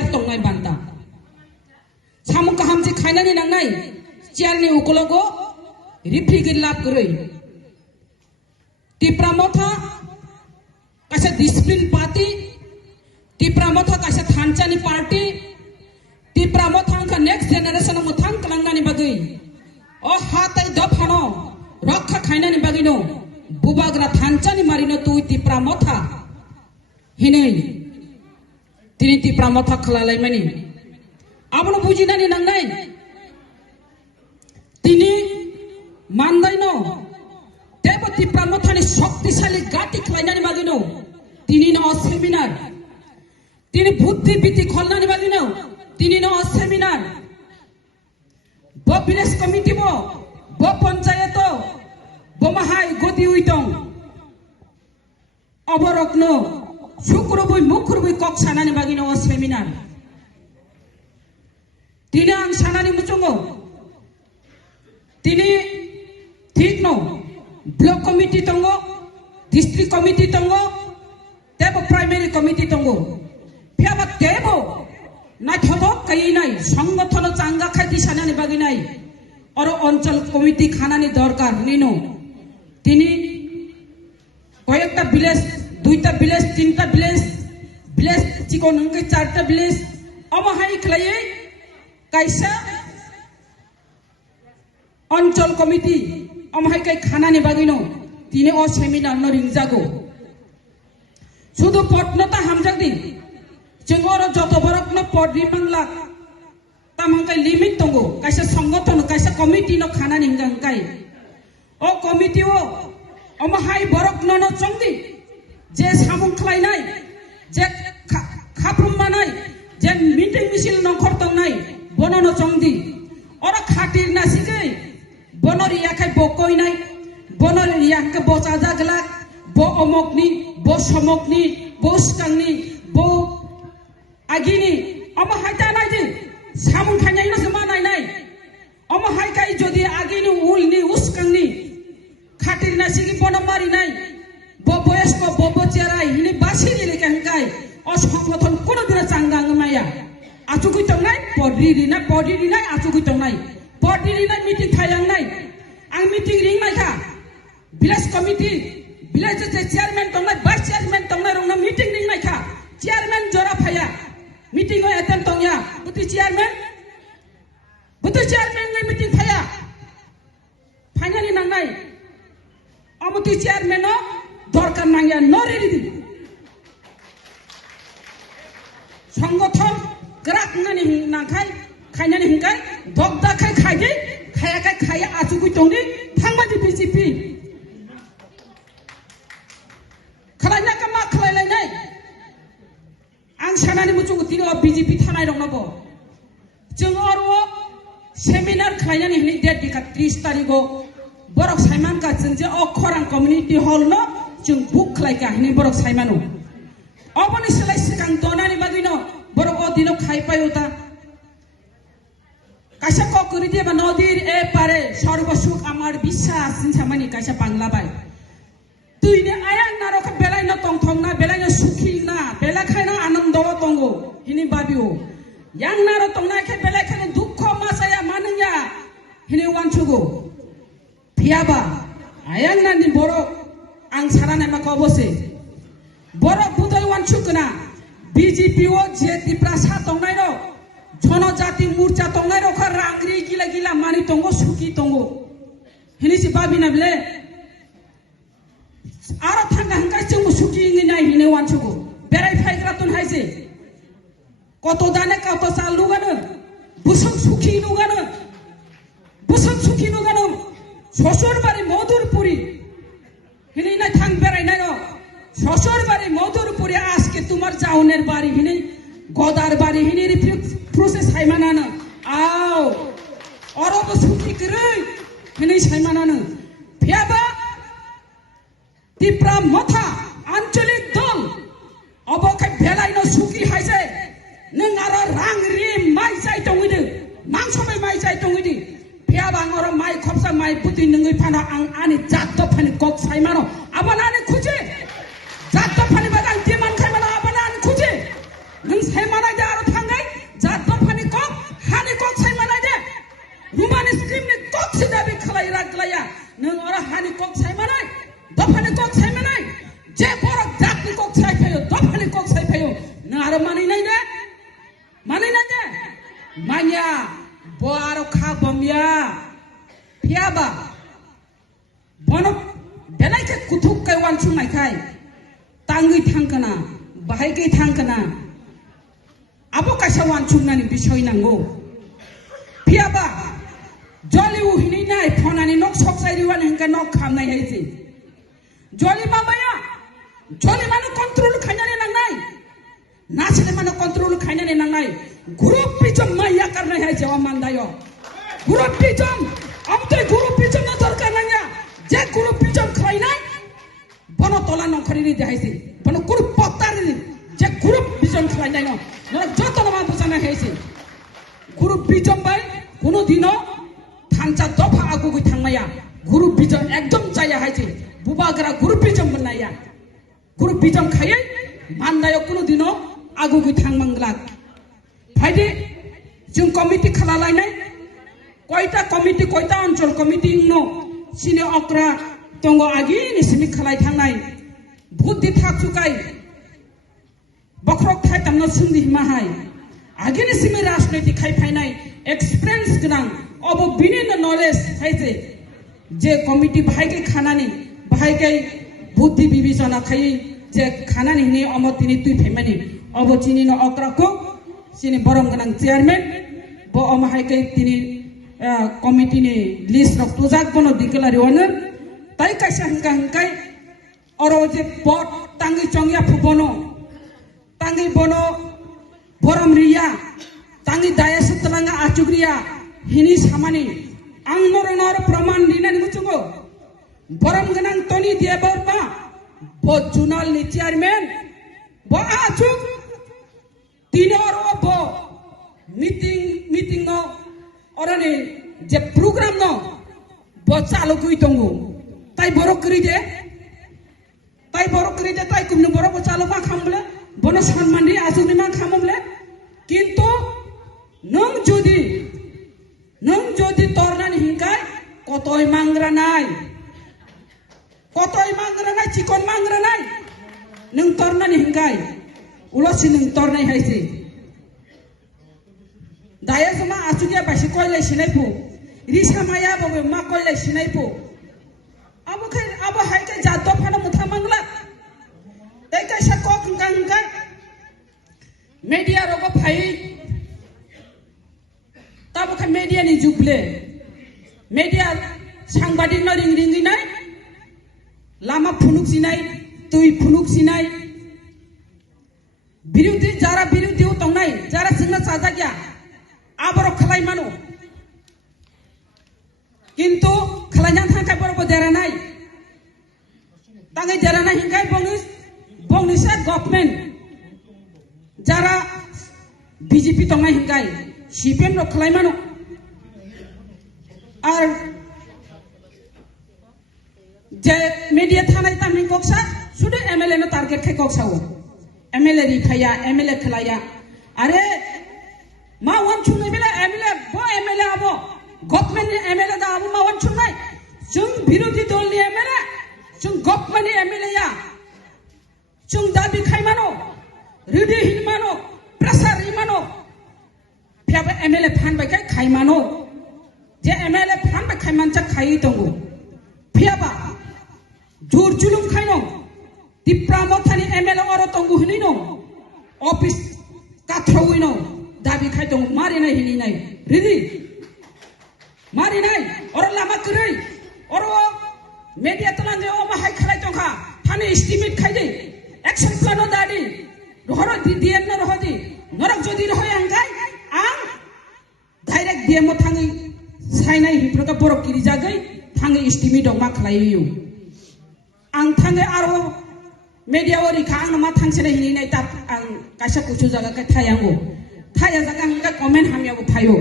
chair tongnai banta samung kahamji khainani nangnai chair ni ukologo rifigir lap goroi tipramotha kaisa discipline party tipramotha kaisa thanchani party tipramotha ka next generation muthang kalangani bagai o hatai dofano rakha khainani bagino bubagra thanchani marino tui tipramotha hinei tini tipramotha khalalai mani abono bujinani nangnai tini mandaino tebo tipramothani shaktisali gati khlainani bagino tini no seminar tini buddhi biti kholnani bagino tini no seminar bo village committee bo panchayato bo mahai godi uitong aborokno sukroboi mukroboi kok sanani bagino seminar tini ang sanani muchongo tini ठीक no block committee tongo district committee tongo tebo primary committee tongo piaba tebo na thodo kai nai সংগঠন চাঙ্গা খাইতি সানানি বাগি নাই আর অঞ্চল committee খানানি দরকার নিনো তিনি কয়েকটা village দুইটা ভিলেজ তিনটা ভিলেজ চিকন অঙ্কে চারটা ভিলেজ অমহাই খলায়ে কাইসা অঞ্চল কমিটি অমহাই কাই খানানি বাগিনো তিনি ও সেমিনার ন রিংজাগো শুধু পটনতা হামজাগদি जोंगोर जत बरकनो पदि बांगला तामंगाय लिमिट दंगो कायसा संगठन कायसा कमिटी न खाना निंगांगाय ओ कमिटी ओ अमहाय बरकनो न चंगदि जे सामुं खलायनाय जे खाफ्रुमानाय जे मीटिंग मिसिल नखर दंनाय बनो न चंगदि और खातिर नासिगै बनरि याखाय बकयनाय बनरि याखै बचाजागला बो अमकनि बो समकनि बो सिकांनि बो agini ama haita nai di samun khanyai no sama nai nai ama hai kai jodi agini ulni uskangni khatir na sigi bonamari nai bo boyes ko bobo cherai hini basi ni lekan kai o সংগঠন kono dina changang maya achugui tongnai podri nai achugui tongnai podri nai meeting thayang nai ang meeting ring nai kha village committee village chairman tongnai vice chairman tongnai rongna meeting ring nai kha chairman jora phaya meeting oi attend tongya buti chairman ngai meeting phaya finally nangnai amuti chairman no dorkar nangya no ready di সংগঠন grak nani nangkai khainani hingkai dokda khai khaidi khaya kai khaya achugui tongni thangmadi BJP khalainya kama khalailai nai ang sanani muchung tino BJP thanai rongnago जों अरो seminar खालायनानै हनि date दिखा 30 तारिखो बरक साइमान का जों जे अखरां community hall न जों book खालायका हनि बरक साइमानो अबनि सलाय सिगां दनानि बागिनो बरक अ दिनो खाइ पायोता कायसा क करि देबा नदीर ए पारे सर्वसुख आमार বিশ্বাস सिनसामानि कायसा बांलाबाय तुइने आयां नारक बेलायनो तंथंना बेलायनो सुखिना बेलाखायना आनन्दवा तंगो हिनि बाबिओ yang naro tongna ke belakang dukho masaya mananya hini wanchugo piaba ayang nani borok ang sarana maka bose borok budai wanchukna BJP o jeti prasa tongnai ro jono jati murcha tongnai ro khar rangri gila gila mani tongo suki tongo hini si babi na bele aro thanga hangkai chung suki ngi nai hini wanchugo berai phaigra tun haise কত দানে কত চাল Lugano বুসম সুখী Lugano শ্বশুর বাড়ি মধুরপুরি হিনি না থাং বেড়াই না শ্বশুর বাড়ি মধুরপুরি আজকে তোমার জাউনের বাড়ি হিনি গদার বাড়ি হিনি প্রসেস হাইমানানো আও অরব সুখী করে হিনি হাইমানানো ফিয়াবা টিপ্রা মথা আঞ্চলিক দল অবকাই ভেলাইনো সুখী হাইছে neng aro rang rim mai jai tongidu mangsomai mai jai tongidi piabang oro mai khopsa mai puti nengai phana ang ani jatto phani kok saimano abanani khuje jatto phani badang timan khaimano abanani khuje neng saimana ja aro thangai manya bo aro kha bomya phiaba bono benai ke kuthuk kai wan chung nai khai tangi thangkana bahai kai thangkana abo kaisa wan chung nani bishoy nango phiaba joli u hini nai phonani nok sok sai riwan hingka nok kham nai haisi joli mamaya joli mano control khanyane nang nai nasile mano control khanyane nang nai group pijam maya karna hai jawa mandayo group pijam amte group pijam na dorkar nanya je group pijam khai nai bono tola nong khari ni haisi bono group potar ni je group pijam khai nai no joto na ma busana haisi group pijam bai kono dino thangcha dofa agu gui thangmaya group pijam ekdom jaya haisi bubagra group pijam banaya group pijam khaye mandayo kono dino agu gui thangmangla फायदे जों committee खालालायनाय कयटा committee कयटा अंचल committee no सिनि अक्रा दंग आगिनि सिनि खालाय थांनाय बुद्धि थाखुकाय बख्रक थाय तामनो सुंदि माहाय आगिनि सिनि राजनीति खाय फायनाय एक्सपीरियंस गोनां अब बिनि नॉलेज थायजे जे कमिटी भाइगे खानानि भाइगे बुद्धि विवेचना खाय जे खानानि नि अमतिनि तुइ फेमानि अब चिनि न अक्राको sini borong ganang chairman bo amahai kai tini committee ni list rok tujak bono dikelari wana tai kaisa hingka hingkai oro je pot tangi chongya phubono tangi bono borom riya tangi daya sutlanga achugriya hini samani ang noronor praman dinan guchugo borom ganang toni dieborma bo junal ni chairman bo achug तीन और वो meeting no और ने जब programme no बहुत चालू कोई तंगो ताई बोरो करी जे ताई कुम्ने बोरो बहुत चालू मां खाम बोले बोनो सम्मानी आजुनी मां खाम बोले किंतु नंग जोदी तोरना नहीं हिंगाय कोतोय मांगरा नाय चिकन मांगरा नाय नंग तोरना नहीं हिंगाय ulo sinung tornai haisi daya sama asugia basi koilai sinai pu risa maya bobe ma koilai sinai pu abo hai kai jatto phana mutha mangla dai kai sa kok ngang media rogo phai tabo kha media ni juble media sangbadik no ring nai lama phunuk sinai tui phunuk sinai बिरुद्धी जारा बिरुद्धी उतंगनाय जारा सिंगना चाजा गया आबरो खलाय मानो किंतु खलायना थांखाय बरबो देरानाय तांगै देरानाय हिंखाय बंगनिसा गवर्नमेंट जारा बीजेपी तंगनाय हिंखाय सीपीएम रो खलाय मानो आर जे मीडिया थानाय तामनि कक्सा सुदु एमएलए नो टारगेट खाय कक्साओ एमएलए रिफाया एमएलए खलाया अरे मा वन छुनै बेला एमएलए बो एमएलए आबो गवर्नमेंट एमएलए दा आबो मा वन छुनै जों विरोधी दल नि एमएलए जों गवर्नमेंट एमएलए या जों दाबि खायमानो रेडी हिनमानो प्रेसार हिमानो फियाबो एमएलए फानबाय खायमानो जे एमएलए फानबाय खायमानचा खायि दंगो फियाबा जुर जुलुम खायनो Dipramo thani MLA oro tonggu hini no office kathrowi no dabi khai tong mari nai hini nai ridi mari nai oro lama krai oro media talan je o ma hai khalai tong kha thani estimate khai dei action plan no dadi rohoro dien no rohodi norok jodi rohoi angai ang direct diem mo thangi sainai hiproka borok kiri jagai thangi estimate dong ma khlai yu ang thangi aro media wari khang nama thangse nei nei tap ang kaisa kuchu jaga ka thayango thaya jaga hanga comment hamya bo phayo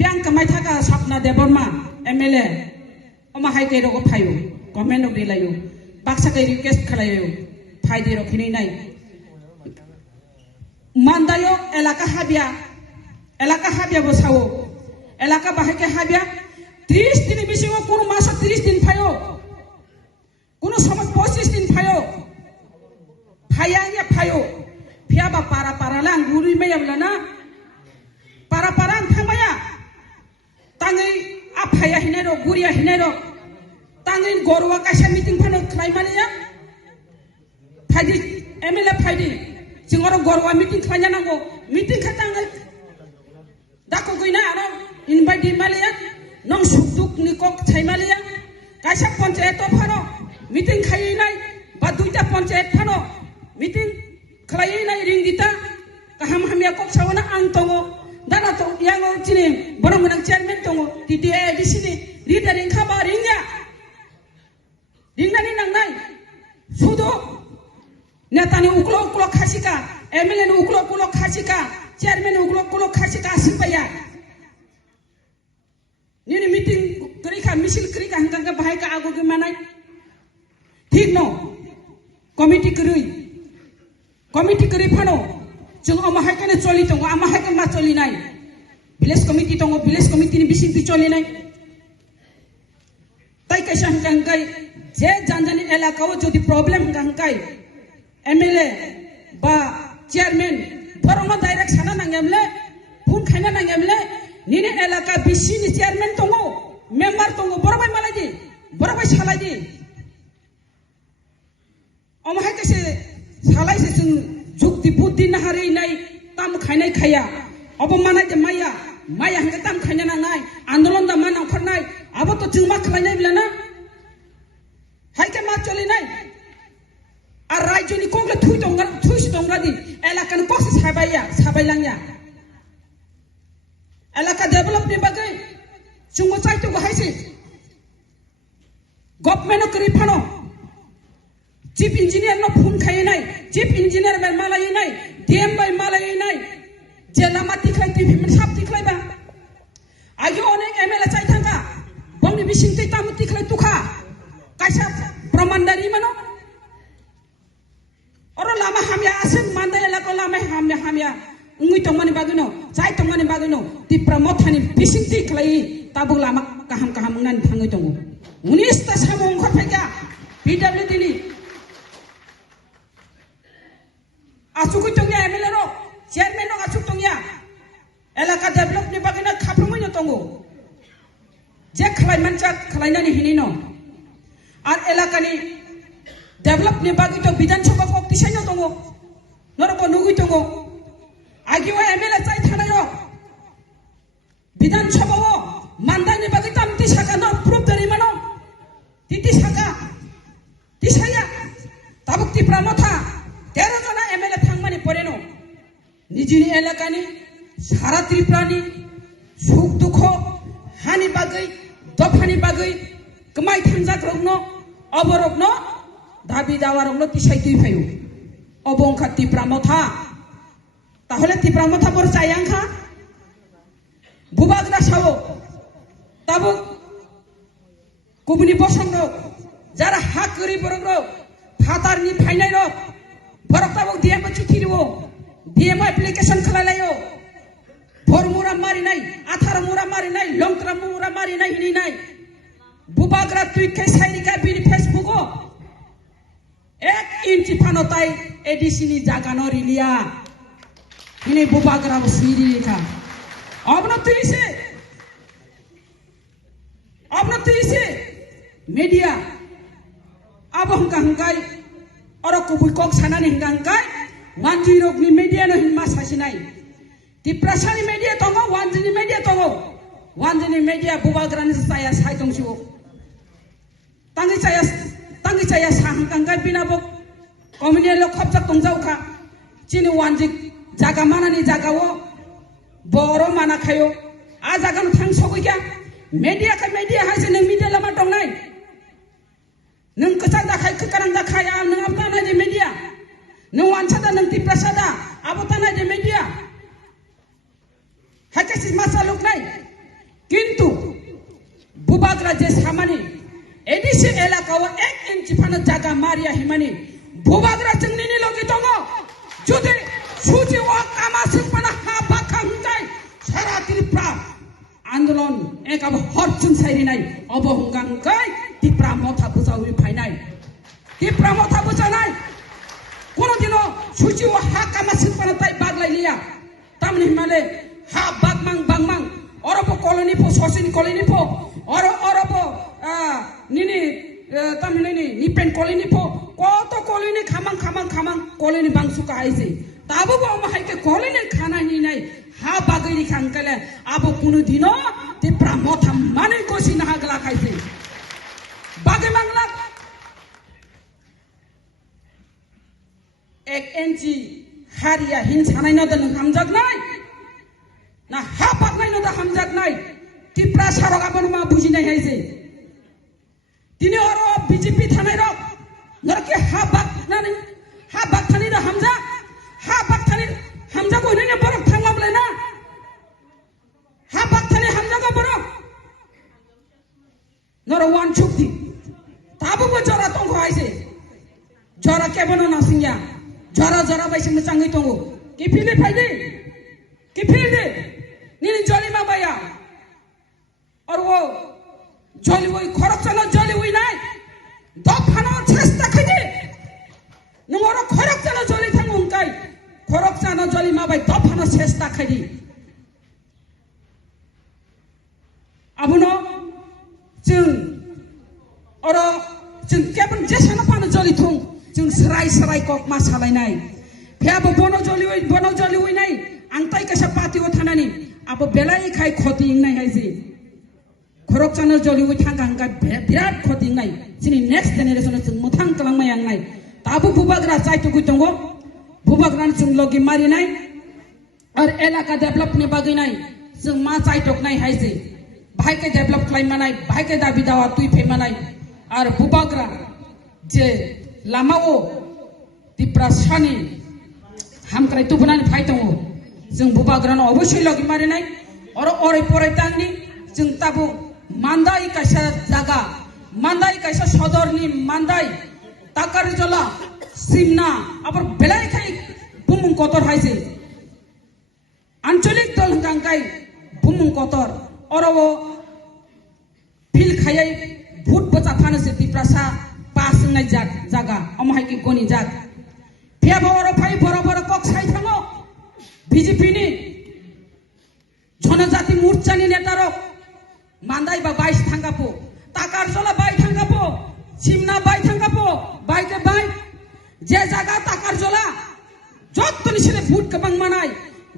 byang kamai thaka sapna deborma MLA oma hai kai rogo phayo comment no belayo baksa kai request khalayo phaide ro khini nai mandayo elaka habia bo sawo elaka bahai ke habia 30 din bisingo kono masa 30 din phayo kono samaj 25 din phayo Hayangnya payo, piaba para lang guri me yablana, para buria hinai ro tangin gorwa kaisa meeting phano khlaimaniya phaidi MLA phaidi jingoro gorwa meeting khlanya nango meeting khatangai dako goina aro invite dimaliya nong sukduk ni kok chaimaliya kaisa panchayat phano meeting khainai ba duita panchayat phano meeting khlainai ring dita kaham hamya kok sawana ang tongo dana to yango chini borong menang chairman tongo TDA di sini rida ring khaba ringnya ringnani nangnai sudo netani uklo khasika MLA ni uklo khasika chairman uklo khasika asipaya nini meeting kerika misil kerika hangga bahai ka ago gimana ठीक no committee keri phano jeng amahai kene choli tongo amahai ke ma choli nai village committee tongo village committee ni bising ti choli nai tai kaisa hangkai je janjani elaka o jodi problem hangkai MLA ba chairman borono direct sana nangamle phun khaina nangamle nini elaka bisi ni chairman tongo member tongo borobai malaji borobai salaji amahai kese salai se jeng jukti buddhi nahari nai tam khainai khaya abo manai de maya hangga tam khaina nangai andolon da manang kharnai abo to jingma khlainai bilana haike ma choli nai ar rajoni kokle thui tonga di elakan kok sabailangya elaka develop ni bagai chungo chai to haisi government kri phano chief engineer no phun khai nai chief engineer bai malai nai DM bai malai nai jela mati khai ti phim sap ti khai ba agi one MLA chai thanga bongni bising ti tam ti khai tukha kaisa pramandari mano oro lama hamya asen mandai la ko lama hamya ungui tongmani bagino chai tongmani bagino ti pramothani bising ti khai tabu lama kaham nan thangai tongo 19 ta samong khothaika PWD ni asuk tongya MLA ro chairman no asuk tongya elaka develop ni bagina khaprumo no tongo je khlai mancha khlainani hinino ar elaka ni develop ni bagito bidan sabha kok tisai no tongo norko nugui tongo agiwa MLA chai thanai ro bidan sabha o mandai ni bagita amti saka no proof dari mano titi saka tisaya tabukti pramotha 13 jana MLA thangmani poreno nijini elakani sara triprani suk dukho hani bagai dofani bagai kemai thangjak rogno aborogno dabi dawarogno tisai tui phayo obongkha tipramotha tahole tipramotha bor chayangkha bubagra sawo tabuk kubuni bosongno jara hak kori borogno phatarni phainai ro borok tabuk DM chithi dibo DM application khalalayo formura mari nai athar mura mari nai longtra mura mari nai hini nai bubagra tui ke sairika bini Facebook o 1 inchi phanotai ADC ni jaga no rilia hini bubagra siri ka abna tuise media abong kangkai oro kubui kok sana ni kangkai wanji rok ni media no himma sasinai di prasani media tongo wanji ni media bubagra ni saya sai tong siwo tangi saya sahang kangkai binabok komune lo khapjak tongjau kha chini wanji jaga mana ni jaga wo boro mana khayo a jaga no thang sogoi kya media haise nang media lama tongnai nang kacang dah khai kekarang dah khai nang apa na di media nang wansada nang ti prasada apa tanah di media hakesis masaluk nai kintu bubagra je samani edisi elaka wa 1 inch phana jaga maria himani bubagra jengni ni logi tongo jodi suji wa kamasing pana ha bakhang dai sara tripra आंदोलन एक अब हर्चुन साइरी नाई अब हुंगांग kai tipra motha bujawi phainai tipra motha bujanai kono dino suci wa hakama sinpana tai baglai liya tamni himale ha bagmang oropo koloni po sosin koloni po oropo tamine ni pen kolini po koto kolini khamang kolini bangsu ka aise tabu bo ma haike kolini khana ni nai ha bagini khangkale abo kunu dino tipra motham mane kosi na hagla khaise bage mangla 1 inci haria hin sanai na dan hamjak nai na ha bag nai na da hamjak nai tipra sarok abon ma buji nai haise tini oro BJP thanai rok narke ha bag thani da hamja ha bag thani hamja ko ne borok thangam le na ha bag thani hamja ko borok noro wan chukti tabu bo jora tong ko aise jora ke bono na singya jora bai sing changai tongo ki phili phaide ki phili ni joli ma baya और वो जली हुई खरकचाना जली हुई नाय दफाना चेष्टा खजे नंगरो खरकचाना जली थांग उनकाय खरकचाना जली माबाय दफाना चेष्टा खजी आबुनो जों अरो जों केबन जेसाना पानो जली थुं जों सराय कक मा सालायनाय फेयाबो बनो जली हुई नाय आंताय कैसा पातिओ थानानि आबो बेलाय खाय खति इंनाय हायजे खरक चैनल जली हुई थांगा बिराट खति नाय जोंनि नेक्स्ट जेनेरेशन जों मोथां खालामनाय आंनाय ताबो बुबाग्रा जायतो गुतंगो बुबाग्रान जों लगे मारिनाय और एलाका डेभलप नि बागैनाय जों मा जायतक नाय हायजे भाइके डेभलप खालामनाय भाइके दाबि दावा तुइ फेमानाय और बुबाग्रा जे लामाओ तिप्रा सानि हामक्राय तुबनानै फायतंगो जों बुबाग्रान अवश्य लगे मारिनाय और ओरै फरायतांनि जों Tabo Mandai kaisa jaga, mandai kaisa sodorni mandai takar jola simna apar belai kai bumung kotor haise ancholik dol hangkai bumung kotor orowo fil khayai bhut bacha thana se tiprasa pasung nai jaga amhai ki goni jag phia boro phai boro kok sai thango BJP ni जनजाति मोर्चानि नेतारक Mandai ba bai thangapo takar jola bai thangapo simna bai thangapo bai ke bai je jaga takar jola jottoni sile bhut kabang manai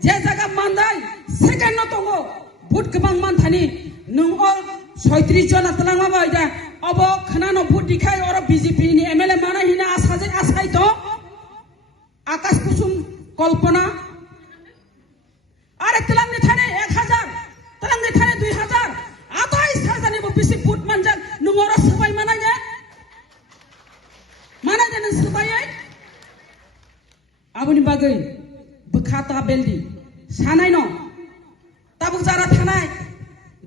je jaga mandai second no tongo bhut kabang man thani nung ol 36 jona talangma bai da abo khana no bhut dikhai oro BJP ni MLA mana hina asai to akash kusum kalpana are talang ni thane 1000 talang ni thane 2000 sajani bo bisi put manjang nungoro sabai mana jana sabai ai abuni bagai bekhata beldi sanai no tabuk jara thanai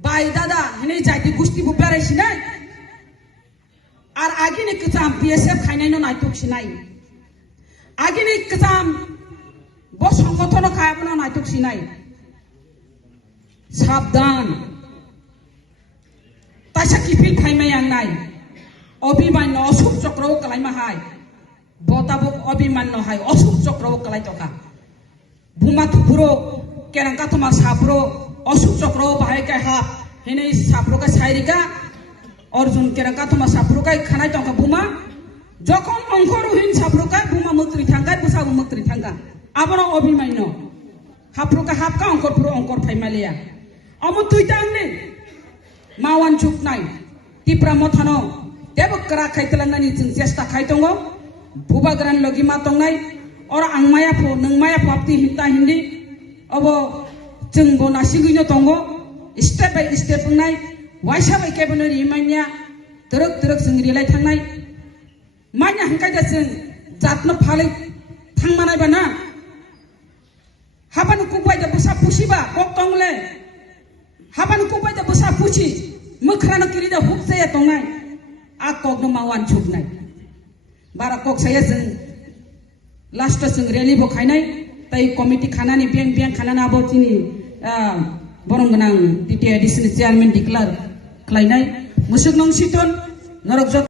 bai dada hene jaiti gusti bu berai sinai ar agini kecham BSF khainai no naitok sinai agini kecham bo songgotono khayabona naitok sinai sabdan Taisa kipil khaimai yang nai obiman no osuk chokro kalai mahai botabok obiman no hai osuk chokro kalai toka buma thupuro kerangka thoma sapro osuk chokro bahai kai hap hene sapro ka sairika orjun kerangka thoma sapro kai khanai toka buma jokon ongkoruhin sapro kai buma mutri thangkai busabu mutri thangka abono obiman no hapro ka hap ka ongkor puro ongkor phaimalia amu tuitang ne Mawan chuk nai tipra mothano debok kara khaitelanani jing chesta khaitongo bubagran logi matong nai or angmaya pho nangmaya papti hinta hindi abo jing bo nasiguino tongo step by step nai waisa bai kebono rimanya teruk singri lai thangnai manya hangkai da jing jatno phalai thangmanai bana haban kubai da busa pusiba kok tongle haban kubai da busa pusi Mukrana kiri da huk saya tongai akok no mawan chuk nai bara kok saya jeng last jeng rally bo khainai tai committee khana ni biang khana na bo tini borong ganang DT additional chairman declare khlainai musuk nong siton norok